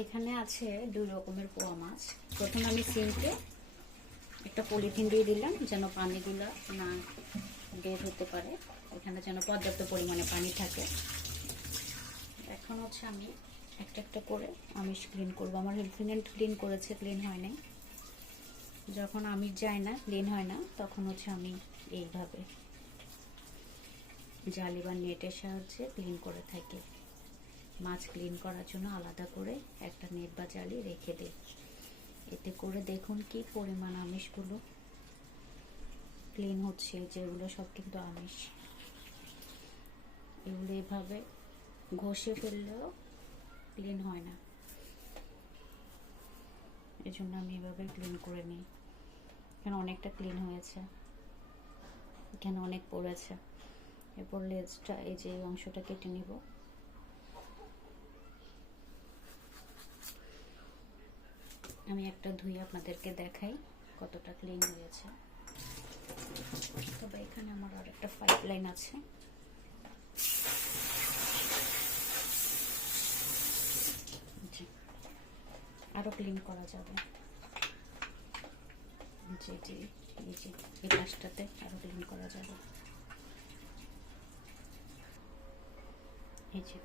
এখানে আছে দুই রকমের পোয়া মাছ। প্রথমে আমি সিঙ্কে একটা পলিথিন দিয়ে দিলাম যেন পানিগুলো না বের হতে পারে, এখানে যেন পর্যাপ্ত পরিমাণে পানি থাকে। এখন হচ্ছে আমি একটা একটা করে আমিষ ক্লিন করবো। আমার হেলফিনেন্ট ক্লিন করেছে, ক্লিন হয় নাই। যখন আমিষ যায় না, ক্লিন হয় না, তখন হচ্ছে আমি এইভাবে জালি বা নেটের সাহায্যে ক্লিন করে থাকি। মাছ ক্লিন করার জন্য আলাদা করে একটা নেট বা জালি রেখে দিই। এতে করে দেখুন কি পরিমাণ আমিষগুলো ক্লিন হচ্ছে। যেগুলো সব কিন্তু আমিষ, এগুলো এভাবে ঘষে ফেললেও ক্লিন হয় না, এই জন্য আমি এভাবে ক্লিন করে নিই। এখানে অনেকটা ক্লিন হয়েছে, এখানে অনেক পড়েছে। এরপর লেজটা, এই যে অংশটা কেটে নিব। আমি একটা ধুয়ে আপনাদেরকে দেখাই কতটা ক্লিন হয়েছে। তবে এখানে আমার আর একটা পাইপলাইন আছে, আরো ক্লিন করা যাবে। জি জি, এই যে এই পাশটাতে আরো ক্লিন করা যাবে। এই যে